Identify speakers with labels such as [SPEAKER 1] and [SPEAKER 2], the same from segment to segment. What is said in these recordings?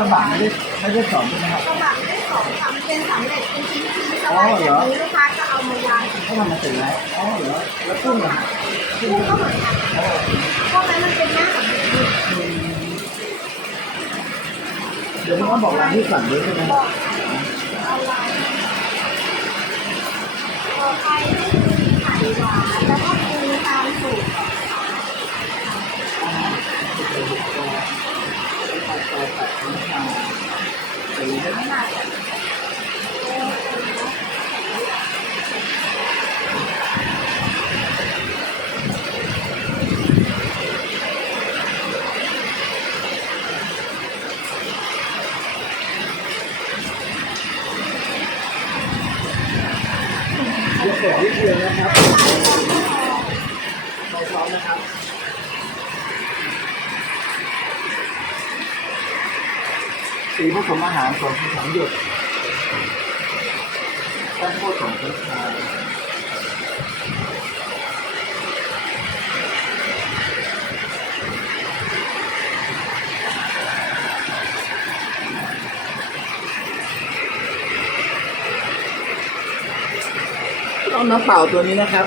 [SPEAKER 1] กระบะไม่ได้ไม่ได้สอนใช่ไหมครับ
[SPEAKER 2] กระบะได้สองทำเป็นสำเร็จเป็นชิ้นๆส
[SPEAKER 1] อ๋
[SPEAKER 2] บา
[SPEAKER 1] อยเห
[SPEAKER 2] แบ
[SPEAKER 1] อ
[SPEAKER 2] บนี้ลูกค้าจะเอามาวาง
[SPEAKER 1] เขาทำมาเสร็จแล้วอ๋อเหรอแล้วกุ้งเหรอฮะ
[SPEAKER 2] กุ้งก็เหมือนกัน
[SPEAKER 1] อ๋อ
[SPEAKER 2] พวกนั้นมันเป็นหน้าสำเร็จรูป
[SPEAKER 1] เดี๋ยวน้องบอกร้านที่สั่งด้วยใช่ไหม
[SPEAKER 2] บอกเอาไว้ต่อไปไข่หวานแล้วก็ ขนาดแบบ
[SPEAKER 1] เดี๋ยวเปิดนิดเดียวนะครับเราพร้อมนะครับสีผส มอาหารสองสามหยดแป้งโคตรของเฟรนช์ฟราต้องน้ำเปล่าตัวนี้นะครับ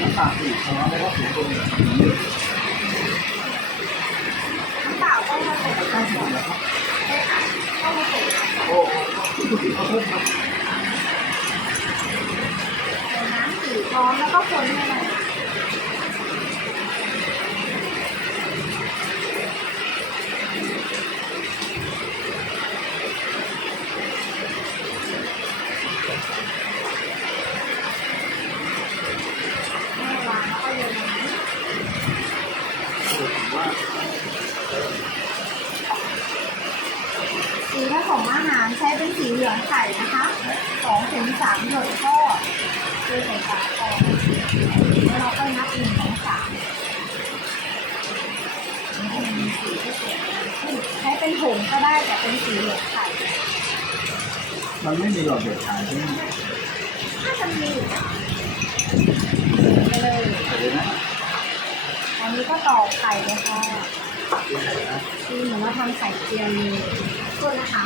[SPEAKER 1] น้ำเปล่าสี่ช้อนแล้วก็สีตรง
[SPEAKER 2] น้ำเปล่าต้องมาใส่
[SPEAKER 1] ตั้งสีนะครับ
[SPEAKER 2] ได้ค่ะต้องมาใส่
[SPEAKER 1] โอ้ขอโทษครับ
[SPEAKER 2] น้ำสีท้องแล้วก็คนให้มัน ไม่วางแล้วก็โยนน้ำสีผสมอาหารใช้เป็นสีเหลืองไข่นะคะสองถึงสามหยดก็คือใส่ฝาคองแล้วเราก็นับหนึ่งสองสามให้มันมีสีที่สวยงามขึ้นใช้เป็นผงก็ได้แต่เป็นสีเหลืองไข่
[SPEAKER 1] มันไม่มีหลอดเด็ดขายใช่ไหม
[SPEAKER 2] ถ้าจะมีอยู่นะไปเลย
[SPEAKER 1] เดี๋ยวนะ
[SPEAKER 2] อันนี้ก็ตอกไข่เลยค่ะ
[SPEAKER 1] ที่ไหนนะ
[SPEAKER 2] คือเหมือนว่าทำไข่เจียวเลยตัวนะคะ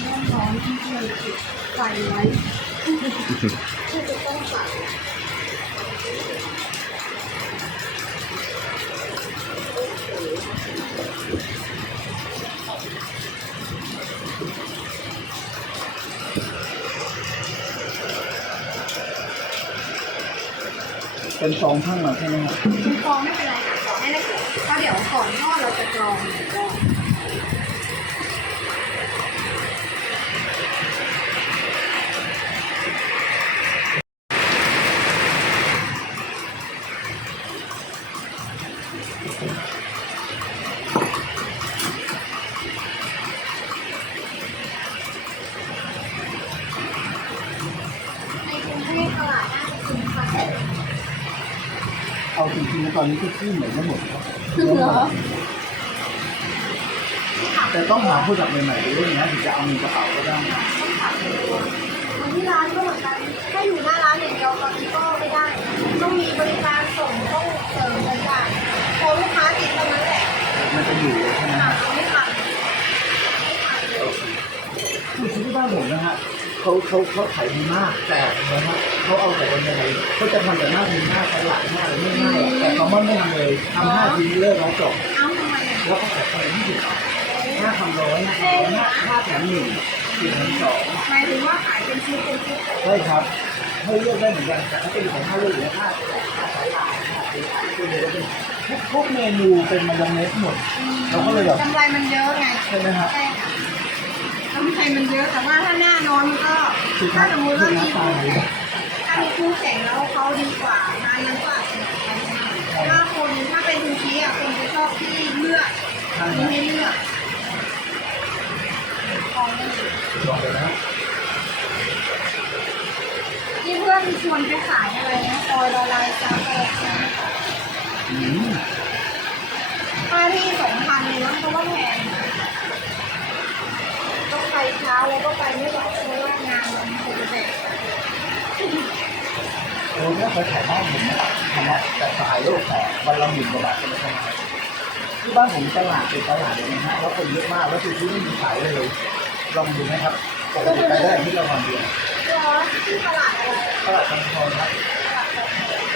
[SPEAKER 2] เริ่มร้อนที่เลยปิดไฟไว้คือจะต้องใส่
[SPEAKER 1] เป็นซองข้างมาใช่ไหมครับ
[SPEAKER 2] คุณฟองไม่เป็นไรค่ะขอให้ละ เอียดเพราะเดี๋ยวก่อนทอดเราจะกรองอีกรอบในกรุงเทพตลาดน่าจะคุ้มค่ะ
[SPEAKER 1] เอาจริงๆตอนนี้ก็ขึ้นเหมือนกันหมดครับ
[SPEAKER 2] เหรอ
[SPEAKER 1] แต่ต้องหาผู้จัดใหม่ๆด้วยนะถึงจะเอามีกระเป๋าก็ได้
[SPEAKER 2] ต้องถามตัวเหมือนที่ร้านก็เหมือนกันถ้าอยู่หน้าร้านอย่างเดียวตอนนี้ก็ไม่ได้ ต้องมีบริการส่งต้องเสริมบริการพอลูกค้าติดเท่านั้นแหละ
[SPEAKER 1] มันจะอยู่เลยใช่ไหม
[SPEAKER 2] หาไม่ทันไม่ทันเลย
[SPEAKER 1] คือที่บ้านผมนะฮะ เขาเขาเขาขายดีมาก แต่นะฮะเขาเอาแต่คนยังไงเขาจะทำแต่หน้าดีหน้าฉลาดหน้าอะไรไม่ง่ายอะแต่เขาไม่ไม่ทำเลยทำห้าทีเลิกแล้วจบ
[SPEAKER 2] เอ้าทำไมอะ
[SPEAKER 1] แล้วก็ขายไปยี่สิบบาทห้าคำร้อยนะห้าห้าแถมหนึ่งสี่แถมสอง
[SPEAKER 2] หมายถึงว่าขายเป็นชุดเป็นชุด
[SPEAKER 1] ใช่ครับให้เลือกได้เหมือนกันแต่ถ้าเป็นของห้าเลือกเหลือห้าห้าสายลายห้าสีขายตัวเดียวเป็นทุกทุกเมนูเป็นมายองเนสหมดเราก็เลยแบบ
[SPEAKER 2] กำไรมันเยอะไง
[SPEAKER 1] ใช่ไหมครับ
[SPEAKER 2] ใช่ค่ะ กำไรมันเยอะแต่ว่าถ้าหน้านอนก็
[SPEAKER 1] คือ
[SPEAKER 2] ถ้าสมมติว่ามีคู่ถ้ามีคู่แข่งแล้วเขาดีกว่าร้านนั้นก็อาถ้าคนถ้าเป็นทูชีอะคนจะชอบที่เลือก
[SPEAKER 1] ใช่
[SPEAKER 2] มีให้เลือกของเลย
[SPEAKER 1] ลองเลยนะ
[SPEAKER 2] ที่เพื่อนชวนไปขายอะไรนะซอยละลายซาโตะนะค่าที่สองพันเลยนะเพราะว่าแพง ไปเช้าแล้วก็ไปไม่ไหวเพราะว่างานมันปกติ
[SPEAKER 1] โอ้ถ้าเคยขายบ้านผมนะทำอะแต่ขายโลกแต่วันละหมื่นกว่าบาทเป็นประมาณที่บ้านผมตลาดเป็นตลาดเลยนะฮะแล้วคนเยอะมากแล้วคือที่ไม่มีขายเลยลองดูไหมครับปกติไปได้ที่เราวันเดียว
[SPEAKER 2] รอที่ตลาดอะไร
[SPEAKER 1] ตลาดบางทองครับ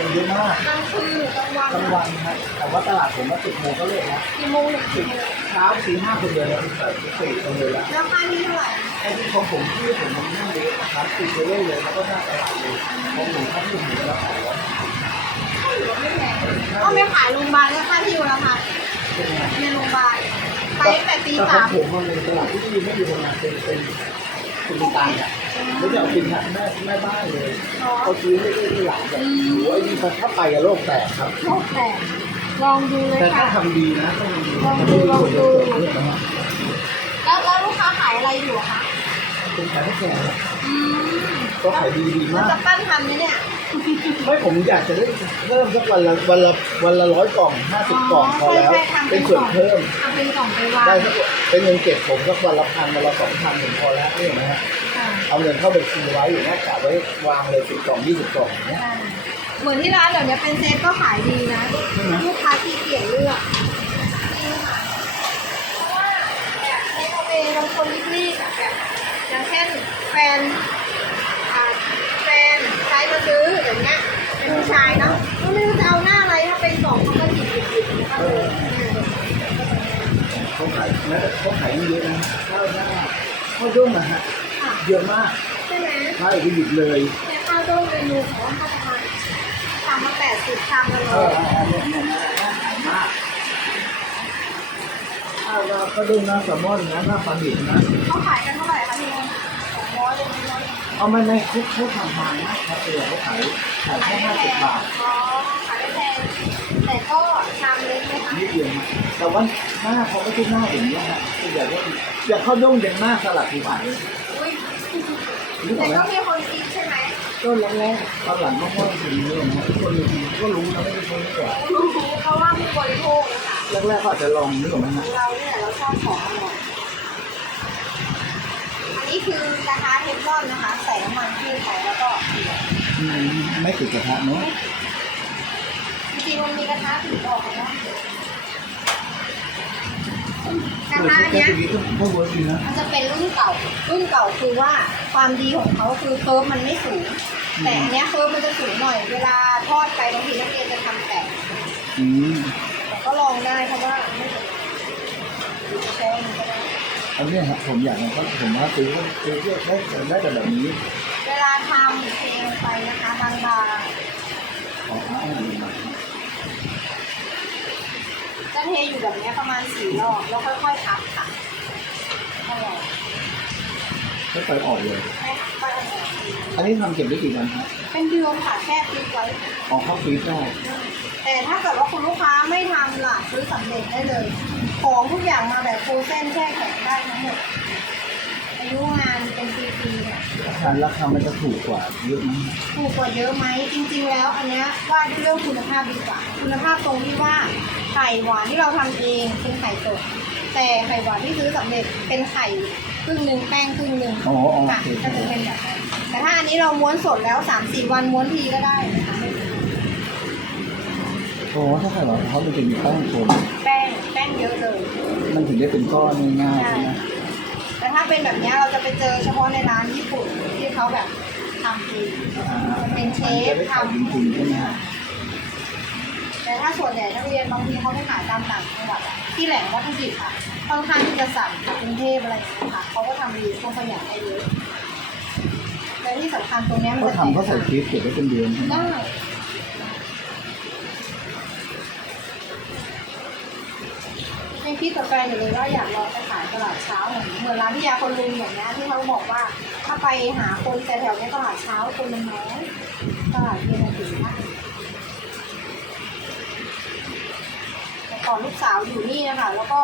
[SPEAKER 1] คนเยอะมาก
[SPEAKER 2] กลางคืนหรือกลางวัน
[SPEAKER 1] กลางวันครับแต่ว่าตลาดผมมาสิบโมงก็เลิกแล้ว
[SPEAKER 2] กี่โมงถึงกี่โมง
[SPEAKER 1] เช้าสี่ห้าคนเดียวแล้วใส่สี่คนเดียวแล้ว
[SPEAKER 2] แล้วค่าที่เท่าไหร่
[SPEAKER 1] ไอ้ที่ของผมที่ผมมันนั่งเยอะนะครับติดไปเรื่อยเลยแล้วก็หน้าตลาดเลยของหนูถ้าที่ผมแล้วขายแล้ว
[SPEAKER 2] ก็ถือว่าไม่แพงก็ไม่ขายโรงพยาบาลก็ค่าที่อยู่แล้วค่ะ
[SPEAKER 1] เป็นไง
[SPEAKER 2] ในโรงพยาบาลไปตั้งแต่ตี
[SPEAKER 1] แต่ขอ
[SPEAKER 2] สางม
[SPEAKER 1] ผมมันในตลาดที่นี่ไม่มีโรงงานเป็นเป็นเป็นตายอะ ไม่ได้เอาเป็นทางแม่แม่บ้านเลย
[SPEAKER 2] อ๋อ
[SPEAKER 1] เขาซื้อให้ได้ที่หลังแบบโอ้ยนี่ถ้าไปอะโลกแตกครับ
[SPEAKER 2] โลกแตก ลองดูเลย
[SPEAKER 1] แต่ถ้า
[SPEAKER 2] ค่ะ
[SPEAKER 1] ทำดีนะต้องทำดี
[SPEAKER 2] ลองดูลองดู
[SPEAKER 1] นะฮะ
[SPEAKER 2] แล้วแล้วลูกค้าขายอะไรอยู่อะคะ
[SPEAKER 1] เป็นขายให้แก่นะ
[SPEAKER 2] อืม
[SPEAKER 1] ก็ขายดีดี
[SPEAKER 2] มัน
[SPEAKER 1] มาก
[SPEAKER 2] จะปั้นทันไหมเนี่ย
[SPEAKER 1] ไม่ผมอยากจะได้เพิ่มสักวันละวันละวันละร้อยกล่องห้าสิบกล่องพอแล้ว
[SPEAKER 2] ใช่ใช่ทำ
[SPEAKER 1] เป็นส่วนเพิ่ม
[SPEAKER 2] ทำเป็นกล่องไปวาง
[SPEAKER 1] ได้สักเป็นเงินเก็บผมสักวันละพันวันละสองพันผมพอแล้วนี่เห็นไหมฮะ
[SPEAKER 2] ค่ะ
[SPEAKER 1] เอาเงินเข้าบัญชีไว้อย่างเงี้ยกะไว้วางเลยสิบกล่องยี่สิบกล่องอย่างเงี้ย
[SPEAKER 2] ใช่เหมือนที่ร้านเดี๋ยวนี้เป็นเซตก็ขายดีนะ
[SPEAKER 1] ใช่ไหม
[SPEAKER 2] ลูกค้าที่เกียจเลือกจริงค่ะเพราะว่าแบบในโอเบางคนรีบๆอะแบบอย่างเช่นแฟนอ่าแฟนใช้มาซื้ออย่างเงี้ยเป็นผู้ชายเนาะก็ไม่รู้จะเอาหน้าอะไรถ้าเป็นกล่องเขาก็หยิบหยิบหยิบแล้วก็เลย
[SPEAKER 1] เขาขายแม้แต่เขาขายเยอะนะข้าวหน้าข้าวด้งนะฮะ
[SPEAKER 2] ค่ะ
[SPEAKER 1] เยอะมาก
[SPEAKER 2] ใช่ไหม
[SPEAKER 1] ใช่ไปหยิบเลย
[SPEAKER 2] ในข้าวต้มเมนูของว่าเขาประมาณชามละแปดสิบชามละ
[SPEAKER 1] เอ
[SPEAKER 2] ร้อ
[SPEAKER 1] อยอันเนี้ยเนี่ยน่าขายมากข้าวเราก็ด้งนะแซลมอนนะหน้าปลาดิบนะ
[SPEAKER 2] เขาขายกันเท่าไหร่คะพี่นนท์สองร้อยเลยพี่นนท์
[SPEAKER 1] เอาไม่ไม่คุกเขาทำมานะครับเออเขาขายขายแค่ห้าสิบบาท
[SPEAKER 2] อ๋อขายไม่แพงแต่ก็ชามเล็กไหมคะ
[SPEAKER 1] นิดเดียวนะแต่ว่าหน้าเขาไม่ใช่หน้าอย่างนี้ยฮะคืออยากว่าอยากเข้าด้งอย่างหน้าสลัดดีกว่า
[SPEAKER 2] อุ้ย
[SPEAKER 1] รู้ไห
[SPEAKER 2] แต่ก็มีคนคิดใช่ไหม
[SPEAKER 1] ก็แรกๆตอนหลังก็ค่อยๆถึงเรื่องนะคนมีก็รู้นะไม่ได้คนแก่
[SPEAKER 2] รู้เพราะว่าผู้บริโภคนะคะ
[SPEAKER 1] แรกๆก็อาจจะลองนึกออกไหมฮะ
[SPEAKER 2] เราเนี่ยเราชอบของอร่อยอันนี้คือกระทะเทฟลอนนะคะ ใส่น้ำมันพืชไปแล้วก็
[SPEAKER 1] อืมไม่ติดกระทะเนาะ
[SPEAKER 2] จริงๆมันมีกระทะถึงออกนะ กระทะเนี้ย
[SPEAKER 1] ทีนี้
[SPEAKER 2] มันจะเป็นรุ่นเก่า รุ่นเก่าคือว่าความดีของเขาคือเคิร์ฟมันไม่สูง แต่อันเนี้ยเคิร์ฟมันจะสูงหน่อย เวลาทอดไปบางทีนักเรียนจะทำแตกแต่ก็ลองได้เพราะว่าไม่เป็นหรือจะใช้อันก็ได้
[SPEAKER 1] อันเนี้ยฮะผมอยากให้เขาผมว่าซื้อซื้อเพื่อได้ได้แต่แบบนี้
[SPEAKER 2] เวลาทำเทลงไปนะคะบาง
[SPEAKER 1] อ๋ออันนี้มา
[SPEAKER 2] ๆจะ เทอยู่แบบเนี้ยประมาณสี่รอบแล้วค่อยๆพับค่ะอร่อย
[SPEAKER 1] ไม่ไปออกเลย
[SPEAKER 2] ให้ค่อยๆอร่อย
[SPEAKER 1] อันนี้ทำเก็บได้กี่วันฮะ
[SPEAKER 2] เป็นเดือนค่ะแค่ฟิตไว้
[SPEAKER 1] ออกเข้าฟรีซได้
[SPEAKER 2] แต่ถ้าเกิดว่าคุณลูกค้าไม่ทำล่ะซื้อสำเร็จได้เลย ของทุกอย่างมาแบบโฟรเซนแช่แข็งได้ทั้งหมด อายุงานเป็นปีๆเนี่ย
[SPEAKER 1] อาหารราคามันจะถูกกว่าเยอะมั้ย
[SPEAKER 2] ถูกกว่าเยอะไหมจริง ๆ แล้วอันเนี้ยว่าด้วยเรื่องคุณภาพดีกว่า คุณภาพตรงที่ว่าไข่หวานที่เราทำเองเป็นไข่สดแต่ไข่หวานที่ซื้อสำเร็จเป็นไข่ครึ่งหนึ่งแป้งครึ่งหนึ่ง
[SPEAKER 1] อ๋ออ๋อ
[SPEAKER 2] ค่ะ
[SPEAKER 1] โอเค
[SPEAKER 2] ก็จะเป็นแบบนั้นแต่ถ้าอันนี้เราม้วนสดแล้วสามสี่วันม้วนทีก็ได้นะคะ
[SPEAKER 1] โอ้ถ้าใครว่าเขามันจะมีแป้งโคน
[SPEAKER 2] แป้งแป้งเยอะเลย
[SPEAKER 1] มันถึงได้เป็นก้อนง่ายๆใช่ไหม
[SPEAKER 2] แต่ถ้า เป็นแบบนี้เราจะไปเจอเฉพาะในร้านญี่ปุ่นที่เขาแบบทำเองเป็นเชฟ
[SPEAKER 1] มันจะได้ขายจริงๆใช่ไหม
[SPEAKER 2] แต่ถ้าส่วนใหญ่นักเรียนบางทีเขาไปขายตามต่างจังหวัดที่แหล่งวัตถุดิบค่ะค่อนข้างที่จะสั่งจากกรุงเทพอะไรอย่างเงี้ยค่ะเขาก็ทำรีพวกขยะได้เยอะและที่สำคัญตรงนี้มัน
[SPEAKER 1] เขา
[SPEAKER 2] จะ
[SPEAKER 1] ทำเขาใส่ฟรีซเก็บไว้เป็นเดือนได้
[SPEAKER 2] ยังคิดกับแฟนอยู่เลยว่าอยากลองไปขายตลาดเช้าเหมือนเหมือนร้านที่ยาคนลุงอย่างเงี้ยที่เขาบอกว่า ถ้าไปหาคนแต่แถวๆนี้ตลาดเช้าคนมันน้อยตลาดเย็นอะถึงมากแต่ก่อนลูกสาวอยู่นี่นะคะแล้วก็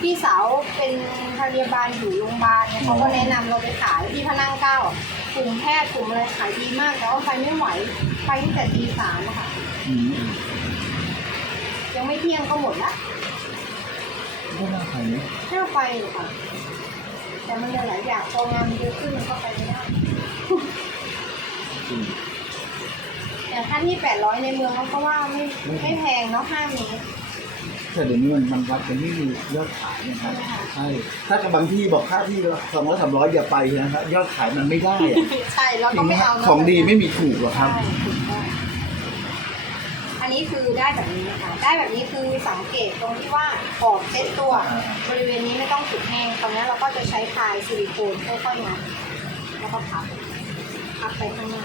[SPEAKER 2] พี่สาวเป็นพยาบาลอยู่โรงพยาบาลเนี่ยเขาก็แนะนำเราไปขายที่พนังเก้ากลุ่มแพทย์กลุ่มอะไรขายดีมากแต่ว่าไปไม่ไหวไปตั้งแต่ตีสามอะค่ะยังไม่เที่ยงก็หมดละ
[SPEAKER 1] ก็น่าขายเนี่ย
[SPEAKER 2] น่าไปอยู่ค่ะแต่มันมีหลายอย่างพองานมันเยอะขึ้นมันก็ไปไม่ได้
[SPEAKER 1] จริง
[SPEAKER 2] แต่ถ้าที่แปดร้อยในเมืองเขาก็ว่าไม่ไม่แพงเนาะห้าเมตร
[SPEAKER 1] แต่เดี๋ยวนี้มันมันวัดกันที่ยอดขายนะครับใช่ถ้ากับบางที่บอกค่าที่สองร้อยสามร้อยอย่าไปนะครับยอดขายมันไม่ได้อะ
[SPEAKER 2] ใช่แล้ว
[SPEAKER 1] จริ
[SPEAKER 2] ก็
[SPEAKER 1] งไหม
[SPEAKER 2] ไม่
[SPEAKER 1] ฮะ
[SPEAKER 2] เอา
[SPEAKER 1] ของดีไม่มีถูกหรอกครับ
[SPEAKER 2] ใช่ถูกต้ องอันนี้คือได้แบบนี้นะคะได้แบบนี้คือสังเกตตรงที่ว่าขอบเซ็ตตัว
[SPEAKER 1] อ่า
[SPEAKER 2] บริเวณนี้ไม่ต้องสุดแห้งตรงนี้เราก็จะใช้พายซิลิโคนค่อยๆงัดแล้วก็พับพับไปข้างหน้า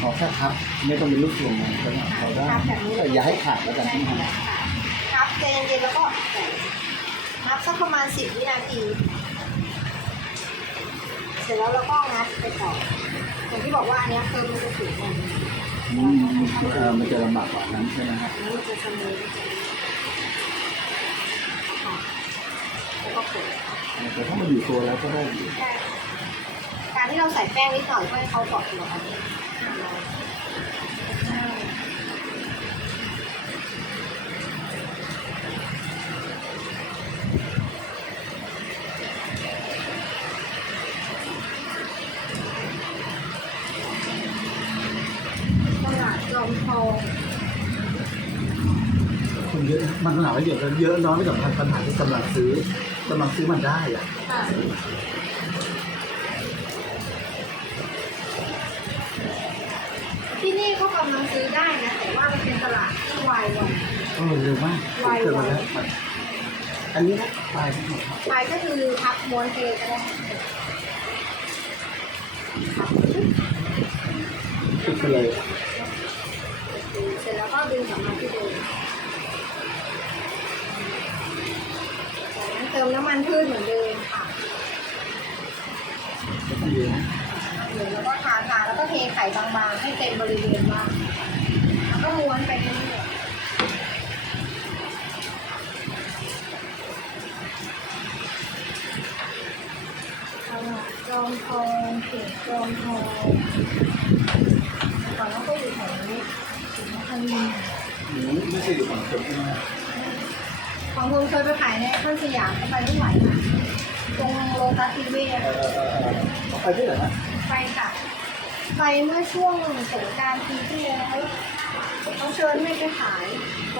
[SPEAKER 1] ขอแค่ครับไม่ต้องเป็นลูกทรวงนะก็ได้เขาได้
[SPEAKER 2] พับแบบนี้
[SPEAKER 1] แต่อย่าให้ขาดแล้วกัน
[SPEAKER 2] ใช่
[SPEAKER 1] ที่
[SPEAKER 2] ค่ะพับใจเย็นๆแล้วก็แตะนับสักประมาณสิบวินาที เสร็จแล้วเราก็งัดไปต่อ อย่างที่บอกว่าอันเนี้ยเพิ่มมันจะสูงกว่า
[SPEAKER 1] อืมเออมันจะลำบากกว่านั้นใช่ไหมครับ
[SPEAKER 2] อันนี้มันจะเสมอแล้วก็กด
[SPEAKER 1] แต่ถ้ามันอยู่ตัวแล้วก็ได้อยู่
[SPEAKER 2] การที่เราใส่แป้งนิดหน่อยเพื่อให้เขาเกาะตัวกันตลาดจอมทอง
[SPEAKER 1] คนเยอะนะมันหนาเยอะกันเยอะน้อยไม่สำคัญปัญหาที่กำลังซื้อกำลังซื้อมันได้อะ
[SPEAKER 2] ค่ะที่นี่ก็กำลังซื้อได้นะแต่ว่ามันเป็นตลาดที่วายวัน
[SPEAKER 1] เออเร็วมาก
[SPEAKER 2] ไว
[SPEAKER 1] เกิดมาแล้วมันอันนี้นะตายทั้งหมดครับ
[SPEAKER 2] วายก็คือพับม้วนเทก็ได้
[SPEAKER 1] ติดไปเลย
[SPEAKER 2] เสร็จแล้วก็ดึงกลับมา เติมน้ำมันพืชเหมือนเดิมค่ะ
[SPEAKER 1] เห
[SPEAKER 2] ลือแล้วก็ทาทาแล้วก็เทไข่บางๆ ให้เต็มบริเวณบ้างแล้วก็ม้วนไปเรื่อยๆจอมทองเขตจอมทองก่อนแล้วก็อยู่แถวนี้สุนทรนี
[SPEAKER 1] อืมไม่ใช่อยู่ฝั่งผมใช่ไหม
[SPEAKER 2] ของคุณเคยไปขายในข้างสยามก็ไปไม่ไหวค่ะตรงโลตัสทีวี
[SPEAKER 1] เออเออเออเออเอาไปที่ไหนนะ
[SPEAKER 2] ไปค่ะไปเมื่อช่วงสงกรารปีที่แล้วเขาเชิญให้ไปขายโล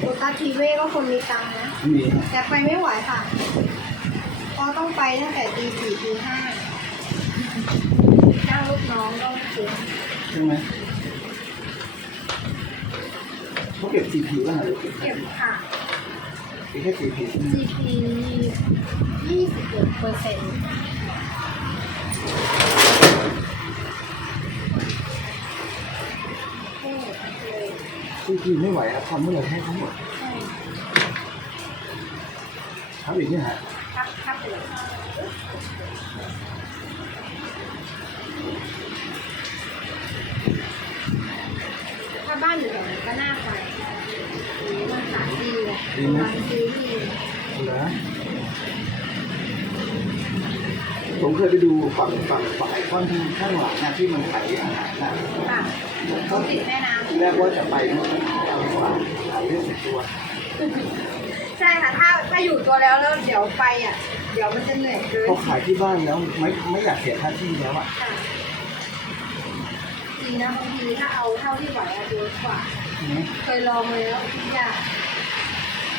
[SPEAKER 2] โลตัสทีวีก็คนมีตังค์นะ
[SPEAKER 1] มีนะ
[SPEAKER 2] แต่ไปไม่ไหวค่ะเพราะต้องไปตั้งแต่ตีสี่ตีห้าจ้างลูกน้องก็เสีย
[SPEAKER 1] ใช่ไหม เขาเก็บสีผิวแล้วเหรอ
[SPEAKER 2] เก็บค่ะ
[SPEAKER 1] เก็บแค่สีผิว
[SPEAKER 2] CP ยี่สิบเอ็ดเปอร์เซ็นต์โอ้เลย
[SPEAKER 1] สีผิวไม่ไหวอะทำเมื่อไหร่ให้ทั้งหมด
[SPEAKER 2] ใช่
[SPEAKER 1] ทำอีกเนี่ยฮะ
[SPEAKER 2] ครับครับเลยถ้าบ้านอยู่แถวนี้ก็น่า ดีอะมันซื้อดี
[SPEAKER 1] เหรอผมเคยไปดูฝั่งฝั่งฝั่งไอคอนที่ข้างหลังนะที่มันขายอาหารนะ
[SPEAKER 2] ค่ะเขาติดแม่น้
[SPEAKER 1] ทีแรกว่าจะไปนะเอาดีกว่าหาเรื่องเสร็จตัวำ
[SPEAKER 2] ใช่ค่ะถ้าถ้าอยู่ตัวแล้วแล้วเดี๋ยวไปอะ เดี๋ยวมันจะเหนื่อยเกิน
[SPEAKER 1] พอขายที่บ้านแล้วไม่ไม่อยากเสียค่าที่แล้วอะ
[SPEAKER 2] ค่ะจริงนะบางทีถ้าเอาเท่าที่ไหวอะเยอะกว่า
[SPEAKER 1] ใช่ไหม
[SPEAKER 2] เคยลองแล้วทุกอย่าง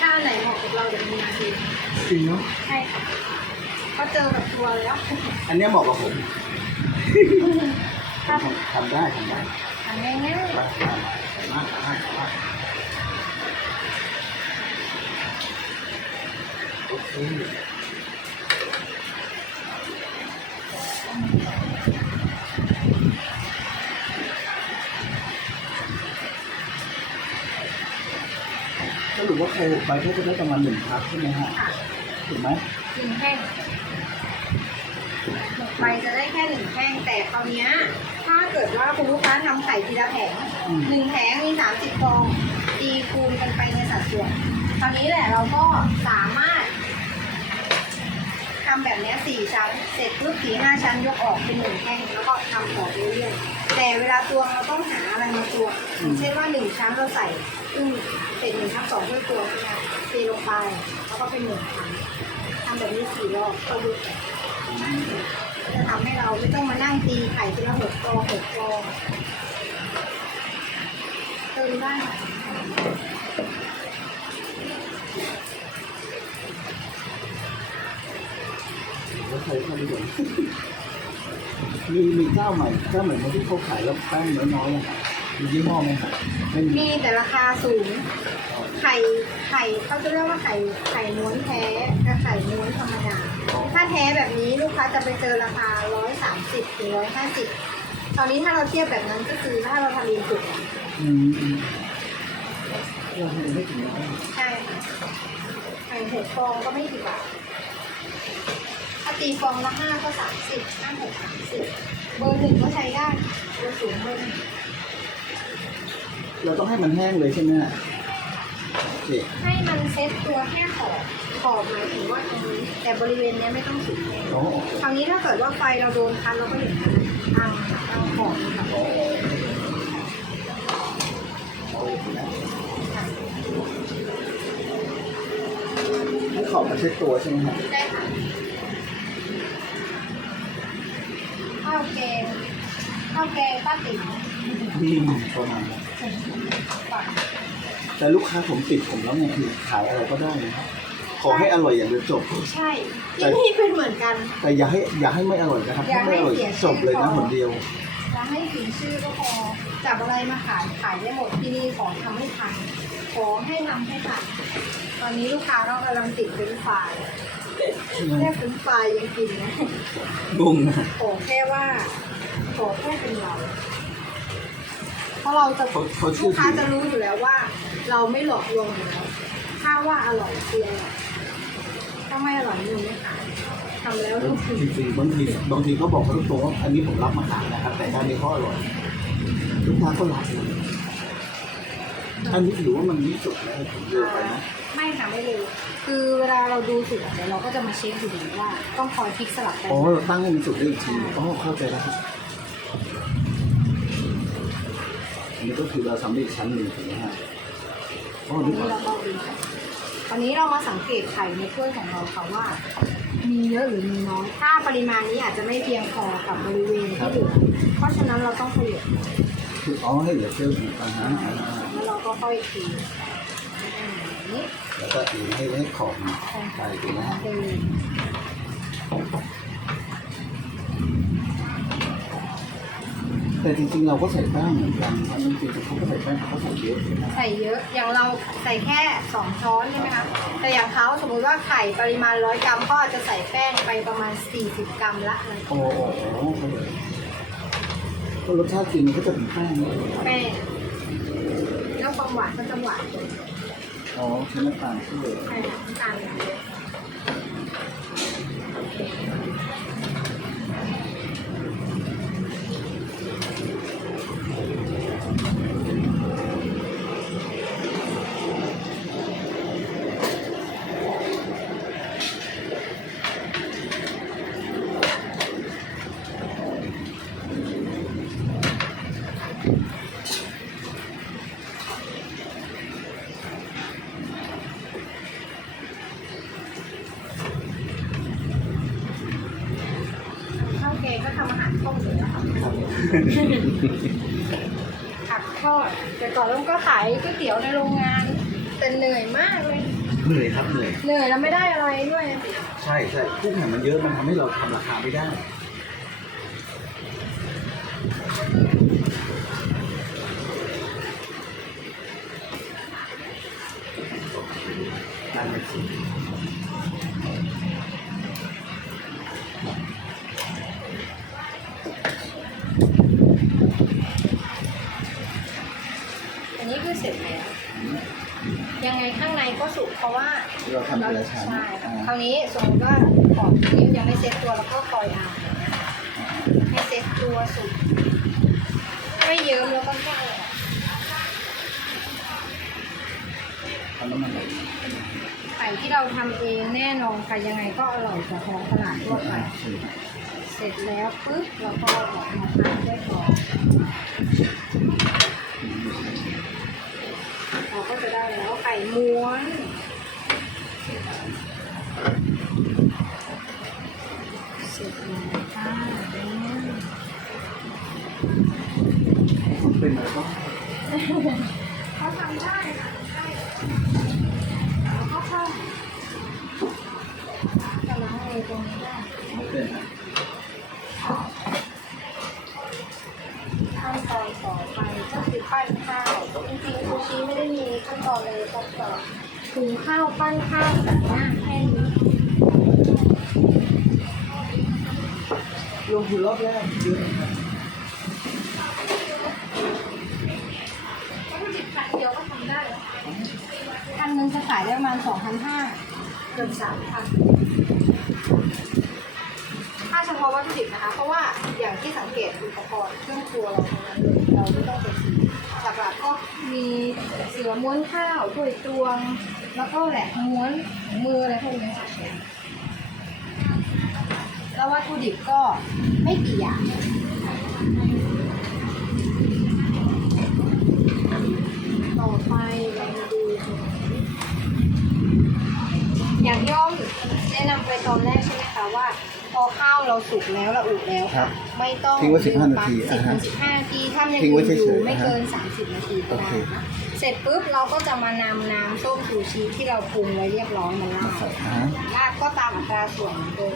[SPEAKER 2] ถ้าอันไหนเหมาะกับเราเดี๋ยวมีจริง
[SPEAKER 1] จริงเนาะ
[SPEAKER 2] ใช่ค่ะก็เจอแบบตัวแล้ว
[SPEAKER 1] อันเนี้ยเหมาะกับผม
[SPEAKER 2] ถ้า
[SPEAKER 1] ทำได้ทำได้
[SPEAKER 2] ทำง่าย
[SPEAKER 1] มากมากมากมากโอเค สรุปว่าใครไปก็จะได้ประมาณหนึ่งพักใช่ไหมฮะ
[SPEAKER 2] ๆค่ะ
[SPEAKER 1] ถูกไหม
[SPEAKER 2] หนึ่งแท่งหมดไปจะได้แค่หนึ่งแท่งแต่คราวเนี้ยถ้าเกิดว่าคุณลูกค้าทำไข่ทีละแผง
[SPEAKER 1] อืม
[SPEAKER 2] หนึ่งแผงมีสามสิบฟองตีคูณกันไปในสัดส่วนคราวนี้แหละเราก็สามารถทำแบบเนี้ยสี่ชั้น เสร็จปุ๊บสี่ห้าชั้นยกออกเป็นหนึ่งแท่งแล้วก็ทำต่อไปเรื่อยๆ แต่เวลาตวงเราต้องหาอะไรมาตวงอย่างเช่นว่าหนึ่งชั้นเราใส่ซึ่งเป็นหนึ่งทับสองด้วยตัวใช่ไหมเทลงไปแล้วก็เป็นหนึ่งชั้นทำแบบนี้สี่รอบก็ดูจะทำให้เราไม่ต้องมานั่งตีไข่ทีละหกฟองหกฟองเติมได้
[SPEAKER 1] แล้วใครเข้าไปดู มีมีเจ้าใหม่เจ้าใหม่ที่เขาขายแล้วแป้งน้อยๆนะครับมียี่ห้อไหมครับไม่มี
[SPEAKER 2] มีแต่ราคาสูง ไข่ไข่เขาจะเรียกว่าไข่ไข่ม้วนแท้กับไข่ม้วนธรรมดา ถ้าแท้แบบนี้ลูกค้าจะไปเจอราคา 130ถึง150 ตอนนี้ถ้าเราเทียบแบบนั้นก็คือถ้าเราทำเองถูก
[SPEAKER 1] อืมอืมเราทำไม่ถึงร้อย
[SPEAKER 2] ใช่ค่ะไข่หกฟองก็ไม่กี่บาท ถ้าตีฟองละห้าก็สามสิบห้าหกสามสิบเบอร์หนึ่งก็ใช้ได้เบอร์สูงเบอร์หนึ่ง
[SPEAKER 1] เราต้องให้มันแห้งเลยใช่ไหมฮะโอเค
[SPEAKER 2] ให้มันเซ็ตตัวแค่ขอบขอบหมายถึงว่าตรงนี้แต่บริเวณเนี้ยไม่ต้องสุดแรง
[SPEAKER 1] อ๋อ
[SPEAKER 2] คราวนี้ถ้าเกิดว่าไฟเราโดนคันเราก็อย่างนั้นทางทางขอบค่ะ
[SPEAKER 1] อ๋อเอาอีกแล้วให้ขอบมาเช็ดตัวใช่ไหมฮะ
[SPEAKER 2] ได้ค่ะ ข้าวแกงข้าวแกงป้าติ๋ม
[SPEAKER 1] อืมประมาณนั้น
[SPEAKER 2] ก่อน
[SPEAKER 1] แต่ลูกค้าผมติดผมแล้วไงคือขายอะไรก็ได้นะครับขอให้อร่อยอย่างเดียวจบ
[SPEAKER 2] ใช่ที่นี่เป็นเหมือนกัน
[SPEAKER 1] แต่อย่าให้อย่าให้ไม่อร่อยนะครับ
[SPEAKER 2] อย่า
[SPEAKER 1] ถ้าไม่อร่อย
[SPEAKER 2] ให้เสีย
[SPEAKER 1] จบเลยนะ
[SPEAKER 2] ชื่อ
[SPEAKER 1] คนเดียว
[SPEAKER 2] แล้วให้ถึงชื่อก็พอจับอะไรมาขายขายได้หมดที่นี่ขอทำให้ทันขอให้ทำให้ทันตอนนี้ลูกค้าเรากำลังติดเป็นไฟราย แค่เป็นไฟรายยังกินนะ
[SPEAKER 1] งงนะ
[SPEAKER 2] ขอแค่ว่าขอแค่เป็นเรา เพราะเราจะ
[SPEAKER 1] เขาเขา
[SPEAKER 2] ลู
[SPEAKER 1] เชื่อก
[SPEAKER 2] ค้า
[SPEAKER 1] ถือ
[SPEAKER 2] จะรู้อยู่แล้วว่า เราไม่หลอกลวงอยู่แล้วถ้าว่าอร่อยคืออร่อยถ้าไม่อร่อยมึงไม่ขายทำแล้วลูก
[SPEAKER 1] จริงๆบางทีบางทีเขาบอกเขาตรงๆว่าอันนี้ผมรับมาขายนะครับ แต่ด้านนี้เขาอร่อยลูกค้าก็รับอันนี้ถือว่ามันที่สุดแล้วผมเลือกไปนะ
[SPEAKER 2] ไม่ค่ะไม่เลยคือเวลาเราดูสุกเดี๋ยวเราก็จะมาเช็คดูดีว่า ต้องคอยพลิกสลับกัน
[SPEAKER 1] อ๋อเราตั้งให้มันสุดได้อีกทีอ๋อเข้าใจแล้วครับอันนี้ก็คือเราทำได้อีกชั้นหนึ่งถูกไหมฮะอ๋อ
[SPEAKER 2] อัน
[SPEAKER 1] นี่
[SPEAKER 2] นี้
[SPEAKER 1] ก่อน
[SPEAKER 2] เราก็ดูตอนนี้เรามาสังเกตไข่ในถ้วยของเราค่ะว่า มีเยอะหรือมีน้อย ถ้าปริมาณนี้อาจจะไม่เพียงพอกับบริเวณที่เหลือเพราะฉะนั้นเราต้องขยับ
[SPEAKER 1] คืออ๋อให้เหลือเซลล์อีกอ่าฮะอ่าฮะ
[SPEAKER 2] แล้วเราก็ค่อยตีอันนี้
[SPEAKER 1] แล้วก็อีกให้ให้ขอบมันใส่ถูกไหมฮะ
[SPEAKER 2] คือ
[SPEAKER 1] แต่จริงๆเราก็ใส่แป้งเหมือนกันอันนี้จริงๆเขาก็ใส่แป้งเขาก็ใส่เยอะนะ
[SPEAKER 2] ใส่เยอะ อย่างเราใส่แค่สองช้อนใช่ไหมคะ แต่อย่างเขาสมมุติว่าไข่ปริมาณร้อยกรัมก็อาจจะใส่แป้งไปประมาณ40กรัมละอะไร
[SPEAKER 1] โอ้โหเขาเลยก็รสชาติจริงก็จะเป็นแป้งเลย
[SPEAKER 2] แป้งแล้วความหวานก็จะหวาน
[SPEAKER 1] อ๋อใช้น้ำตาลช่วย
[SPEAKER 2] ใช่ค่ะน้ำตาลอย่างเดียว ข้าวแกงก็ทำอาหารต้มเลยนะคะผักทอด แต่ก่อนเราก็ขายก๋วยเตี๋ยวในโรงงาน แต่เหนื่อยมากเลย
[SPEAKER 1] เหนื่อยครับเหนื่อย
[SPEAKER 2] เหนื่อยแล้วไม่ได้อะไรด้วย
[SPEAKER 1] ใช่ใช่คู่แข่งมันเยอะมันทำให้เราทำราคาไม่ได้ได้เลยสิ
[SPEAKER 2] อันนี้คือเสร็จแล้ว ยังไงข้างในก็สุกเพราะว่า
[SPEAKER 1] เราทำทีละชั้น
[SPEAKER 2] ใช่ค่ะ
[SPEAKER 1] อ่า
[SPEAKER 2] คราวนี้สมมติว่าของนี้ยังไม่เซ็ตตัวแล้วก็คอยเอาให้เซ็ตตัวสุกไม่เยิ้มแล้วก็แค่เอาออก
[SPEAKER 1] ทำน้ำมันไหล
[SPEAKER 2] ไข่ที่เราทำเองแน่นอนค่ะยังไงก็อร่อยกว่าท้องตลาดทั่วไป
[SPEAKER 1] ใช่ครับ
[SPEAKER 2] เสร็จแล้วปุ๊บเราก็ออกมาทานด้วยก่อน ก็จะได้แล้วไก่ม้วนเสร็จแล้วค่ะ
[SPEAKER 1] เป็นอะไร
[SPEAKER 2] บ้าง
[SPEAKER 1] เขา
[SPEAKER 2] ทำได้ค่ะได้แล้วก็เข้าจะล้างอะไรตรงนี้ได้ งข้าวปั้นข้าวแบบนี้แค่นี้
[SPEAKER 1] ลงทุนรอบแรกเยอะนะครับ
[SPEAKER 2] วัตถุดิบพันเดียวก็ทำได้อันหนึ่งจะขายได้ประมาณสองพันห้าเกือบสามพันถ้าเฉพาะวัตถุดิบนะคะ เพราะว่าอย่างที่สังเกตอุปกรณ์เครื่องครัวเราทั้งนั้นเลยเราไม่ต้องไปซื้อหลักๆก็มีเสือม้วนข้าวถ้วยตวง แล้วก็แหละม้วนมืออะไรพวกนี้ค่ะแล้ววัตถุดิบก็ไม่กี่อย่างต่อไปเรามาดูอย่างที่อ้อมแนะนำไปตอนแรกใช่ไหมคะว่า พอข้าวเราสุกแล้วละอุแล้ว
[SPEAKER 1] ครับ
[SPEAKER 2] ไม่ต้อง
[SPEAKER 1] ทิ้งไว้15นาที
[SPEAKER 2] สิ
[SPEAKER 1] อ่า
[SPEAKER 2] บ
[SPEAKER 1] ฮะ
[SPEAKER 2] ถึงสิบห้านาทีทำอย่าง
[SPEAKER 1] ทิ้งไว้
[SPEAKER 2] อื่นอ
[SPEAKER 1] เฉ
[SPEAKER 2] ยู่
[SPEAKER 1] ยๆ
[SPEAKER 2] ไม่
[SPEAKER 1] อ่าฮะ
[SPEAKER 2] เกิน30นาทีก็
[SPEAKER 1] โอ
[SPEAKER 2] ได้
[SPEAKER 1] เค
[SPEAKER 2] ค่ะ เสร็จปุ๊บเราก็จะมานำน้ำส้มซูชิที่เราปรุงไว้เรียบร้อยมาราด
[SPEAKER 1] ใส่ฮะ
[SPEAKER 2] ราดก็ตามอัตราส่วนเหมือนเดิม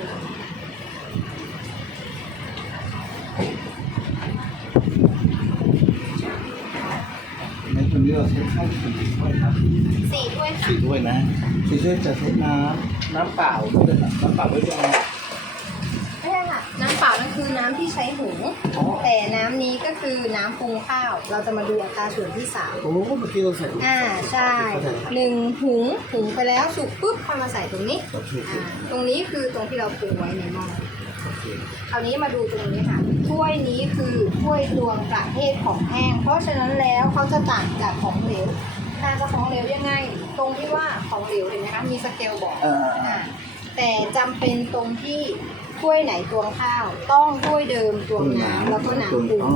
[SPEAKER 1] ในตรงนี้เราใช้ข้าวสี่ถ้วยครับ
[SPEAKER 2] สี่ถ้วยค่ะ
[SPEAKER 1] สี่ถ้วยนะสี่ถ้วยจะใช้น้ำน้ำเปล่าก็เป็นน้ำเปล่าด้วยใช่ไหม
[SPEAKER 2] ไม่ใช่ค่ะ น้ำเปล่านั่นคือน้ำที่ใช้หุง
[SPEAKER 1] อ๋อ
[SPEAKER 2] แต่น้ำนี้ก็คือน้ำปรุงข้าว เราจะมาดูอัตราส่วนที่สาม
[SPEAKER 1] โอ้เมื่อกี้เราใส่
[SPEAKER 2] อ่าใช่หนึ่งหุงหุงไปแล้วสุกปุ๊บค่อยมาใส่ตรงนี้
[SPEAKER 1] โอเค
[SPEAKER 2] อ่าตรงนี้คือตรงที่เราปรุงไว้ในหม้อ
[SPEAKER 1] โอเค
[SPEAKER 2] คราวนี้มาดูตรงนี้ค่ะถ้วยนี้คือถ้วยตวงประเภทของแห้ง เพราะฉะนั้นแล้วเขาจะต่างจากของเหลวต่างจากของเหลวยังไง ตรงที่ว่าของเหลวเห็นไหมคะมีสเกลบอก
[SPEAKER 1] เอ่อ
[SPEAKER 2] อ่าแต่จำเป็นตรงที่ ถ้วยไหนตวงข้าว ต้องถ้วยเดิมตวงน้ำแล้วก็น้ำปรุง
[SPEAKER 1] อ๋อ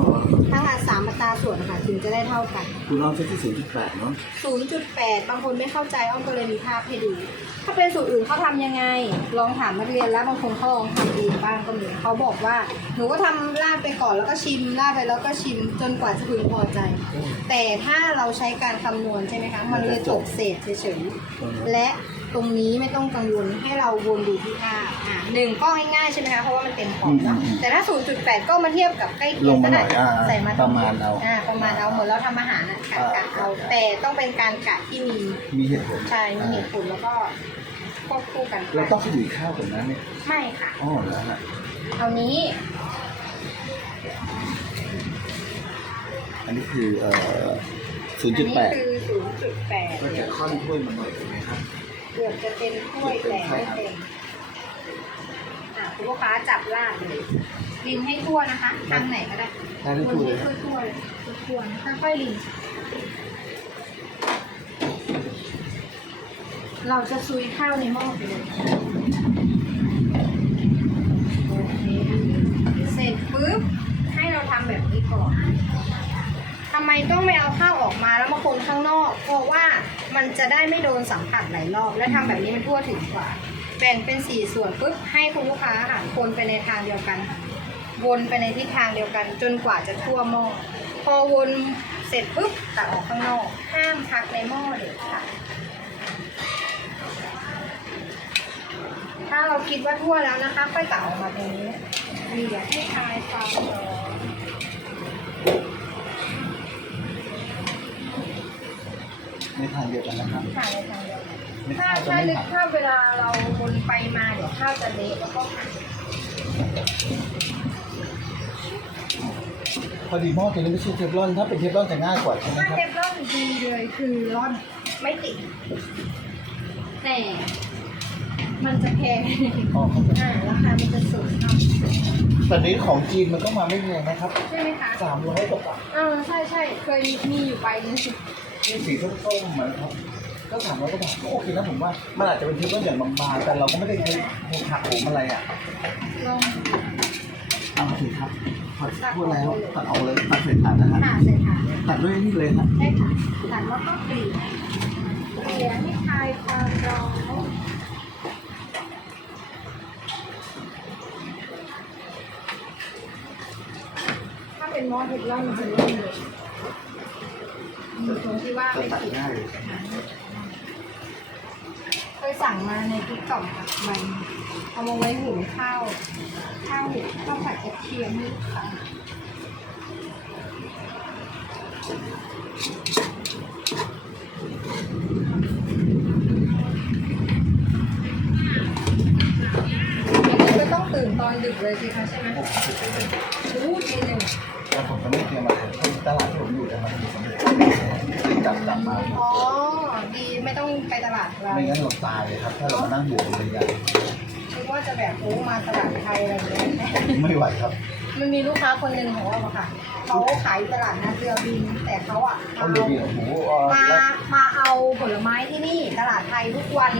[SPEAKER 2] ทั้งอันสามอัตราส่วนค่ะถึงจะได้เท่ากัน
[SPEAKER 1] คุณน้องใช้ที่ศูนย์จุดแปดเนาะ
[SPEAKER 2] 0.8บางคนไม่เข้าใจอ้อมก็เลยมีภาพให้ดู ถ้าเป็นสูตรอื่นเขาทำยังไง ลองถามนักเรียนแล้วบางคนเขาลองทำเองบ้างก็มีเขาบอกว่า หนูก็ทำราดไปก่อนแล้วก็ชิมราดไปแล้วก็ชิมจนกว่าจะพึงพอใจ แต่ถ้าเราใช้การคำนวณใช่ไหมคะมันเลยตกเศษเฉยๆและ ตรงนี้ไม่ต้องกังวลให้เราวนดูที่ภาพอ่าหนึ่งก็ง่ายๆใช่ไหมคะเพราะว่ามันเต็มขอบเนอะ
[SPEAKER 1] อืม
[SPEAKER 2] แต่ถ้า 0.8 ก็มาเทียบกับใกล้เคี
[SPEAKER 1] ล
[SPEAKER 2] ยง
[SPEAKER 1] ง
[SPEAKER 2] ก็
[SPEAKER 1] มาหน่
[SPEAKER 2] ได้
[SPEAKER 1] อยอ่า
[SPEAKER 2] ใส่มา
[SPEAKER 1] ประมาณเอา
[SPEAKER 2] อ่าประมาณเอาเหมือนเราทำอาหารอะกะกะเอาแต่ต้องเป็นการกะที่มี
[SPEAKER 1] มีเหตุผล
[SPEAKER 2] ใช่มีเหตุผลแล้วก็ควบคู่กันไป
[SPEAKER 1] เราต้องขยี้ข้าวก่อนนะเนี่ย
[SPEAKER 2] ไม่ค่ะ
[SPEAKER 1] อ๋อแล้วนะ
[SPEAKER 2] เอานี้
[SPEAKER 1] อันนี้คือเอ่อศูนย์
[SPEAKER 2] อั
[SPEAKER 1] จุด
[SPEAKER 2] นี้
[SPEAKER 1] แปด
[SPEAKER 2] คือ 0.8
[SPEAKER 1] ก็จะค่อนถ้วยมาหน่อยถูกไหมครับ
[SPEAKER 2] เกือบจะเป็นถ้วยแต่ไม่เต็มอะคุณลูกค้าจับลาดเลยรินให้ทั่วนะคะทางไหนก็ได้
[SPEAKER 1] ได้ได้
[SPEAKER 2] วน
[SPEAKER 1] ทั่วเล
[SPEAKER 2] ให้
[SPEAKER 1] ย
[SPEAKER 2] ทั่วๆเลยทั่วๆนะค่อยๆรินเราจะซุยข้าวในหม้อไปเลยโอเคเสร็จปุ๊บให้เราทำแบบนี้ก่อน ทำไมต้องไม่เอาข้าวออกมาแล้วมาคนข้างนอก เพราะว่ามันจะได้ไม่โดนสัมผัสหลายรอบ และทำแบบนี้มันทั่วถึงกว่า แบ่งเป็นสี่ส่วนปุ๊บให้คุณลูกค้าค่ะคนไปในทางเดียวกัน วนไปในทิศทางเดียวกัน จนกว่าจะทั่วหม้อพอวนเสร็จปุ๊บตักออกข้างนอก ห้ามพักในหม้อเด็ดขาดถ้าเราคิดว่าทั่วแล้วนะคะ ค่อยตักออกมาตรงนี้เหลือให้ทายความร้อน
[SPEAKER 1] ในทางเดียวกันนะครับ
[SPEAKER 2] ค่ะในทางเดียวกัน
[SPEAKER 1] ไม่
[SPEAKER 2] ถ้า
[SPEAKER 1] ข้าวจะ
[SPEAKER 2] ถ้า
[SPEAKER 1] ไม่
[SPEAKER 2] นึก
[SPEAKER 1] หัก
[SPEAKER 2] ถ้าเวลาเราวนไปมาเดี๋ยวข้าวจะเละแล้วก็หัก
[SPEAKER 1] พอดีหม้อตัวนี้ไม่ใช่เทฟลอน ถ้าเป็นเทฟลอนจะง่ายกว่าใช่ไหม
[SPEAKER 2] ถ้า
[SPEAKER 1] ครับ
[SPEAKER 2] เทฟลอนดีเลยคือร่อนไม่ติด แต่ มันจะแพง
[SPEAKER 1] อ๋อเข้าใจ
[SPEAKER 2] อ่าราคามันจะสูงเนาะ
[SPEAKER 1] แต่นี้ของจีนมันก็มาไม่แพงนะครับ
[SPEAKER 2] ใช่ไหมคะ
[SPEAKER 1] สามร้อยกว่าบาท
[SPEAKER 2] เออใช่ใช่เคยมีอยู่ไปนึง
[SPEAKER 1] นี่สีส้มๆเหมือนครับ ก็สามร้อยกว่าบาทก็โอเคนะผมว่า มันอาจจะเป็นเทฟลอนอย่างบางๆแต่เราก็ไม่ได้ใช้หักโหมอะไรอะ
[SPEAKER 2] ลอง
[SPEAKER 1] เอาถือครับพอพูดแล้วตัดออกเลยตัดเศษถาดนะฮะ
[SPEAKER 2] ค่ะใส่ถาด
[SPEAKER 1] ตัดด้วยนี่เลยฮะ
[SPEAKER 2] ใช่ค่ะตัดแล้วก็กรีดเกลี่ยให้คลายความร้อน เป็นหม้อเทฟลอนมันจะนุ่มเลยอยู่ตรงที่ว่าไม่
[SPEAKER 1] ตัด
[SPEAKER 2] ติด
[SPEAKER 1] ง่ายเค
[SPEAKER 2] ยสั่งมาในติ๊กต็อกค่ะมันเอามาไว้หุงข้าวข้าวหุงข้าวผัดกระเทียมนี่ค่ะ ต้องตื่นตอนดึกเลยสิคะใช่ไหมอู้ทีหนึ่ง
[SPEAKER 1] แล้วผมก็ไม่เตรียมมาที่ตลาดที่ผมอยู่แต่มันมีสำเร็จจับจับมา
[SPEAKER 2] อ๋อดีไม่ต้องไปตลาดเรา
[SPEAKER 1] ไม่งั้นเราตายเลยครับ ถ้าเรามานั่งอยู่บนเรือใหญ่
[SPEAKER 2] คิดว่าจะแบบโอ้มาตลาดไทยอะไรอย่างเงี้ย
[SPEAKER 1] ไม่ไหวครับ
[SPEAKER 2] มันมีลูกค้าคนหนึ่งของเราค่ะเขาขายตลาดนัดเรือบินแต่เขาอะมามามาเอาผลไม้ที่นี่ตลาดไทยทุกวัน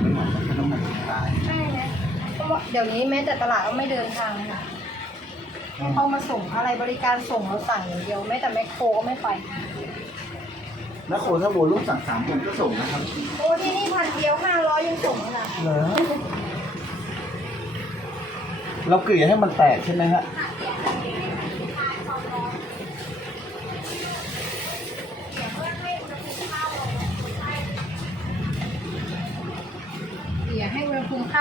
[SPEAKER 1] ไม่ไหวครับน้ำมันตาย
[SPEAKER 2] ใช่ไหม เพราะว่าเดี๋ยวนี้แม้แต่ตลาดก็ไม่เดินทางค่ะให้เขามาส่งอะไรบริการส่งเราสั่งอย่างเดียวแม้แต่แมคโครก็ไม่ไป
[SPEAKER 1] แล้วโคถ้าโบลูกสั่งสามคนก็ส่งนะครับ
[SPEAKER 2] โอ้ที่นี่พันเดียวห้าร้อยยังส่งเลยนะ
[SPEAKER 1] เหรอเราเกลี่ยให้มันแตกใช่ไหมฮะ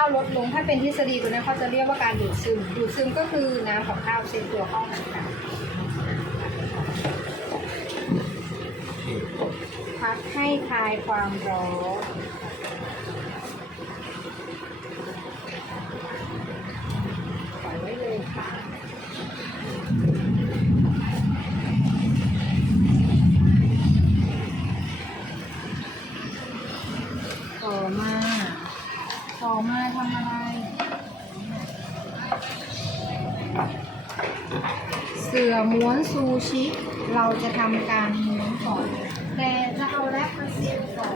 [SPEAKER 1] า
[SPEAKER 2] วลดลงถ้าเป็นทฤษฎีตัวนั้นเขาจะเรียกว่าการดูดซึม ดูดซึมก็คือน้ำของข้าวเซนตัวเข้าหากันพักให้คลายความร้อนปล่อยไว้เลยค่ะ ต่อมา ต่อมาทำอะไร เสือ ม้วนซูชิ เราจะทำการม้วนก่อน แต่จะเอาแรปมาซีลก่อน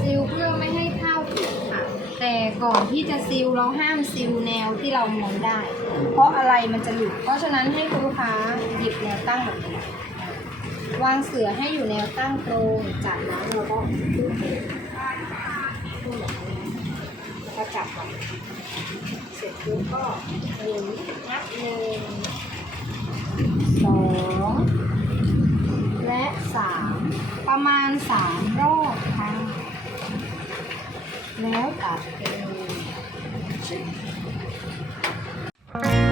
[SPEAKER 2] ซีลเพื่อไม่ให้ข้าวติดค่ะ แต่ก่อนที่จะซีลเราห้ามซีลแนวที่เราม้วนได้ เพราะอะไรมันจะหลุด เพราะฉะนั้นให้คุณลูกค้าหยิบแนวตั้งแบบนี้วางเสือให้อยู่แนวตั้งตรงจากนั้นเราก็ขึ้นขึ้นแบบนี้แล้วก็จับไว้ เสร็จปุ๊บก็หมุนนับหนึ่งสองและสามประมาณสามรอบค่ะแล้วตัดเอง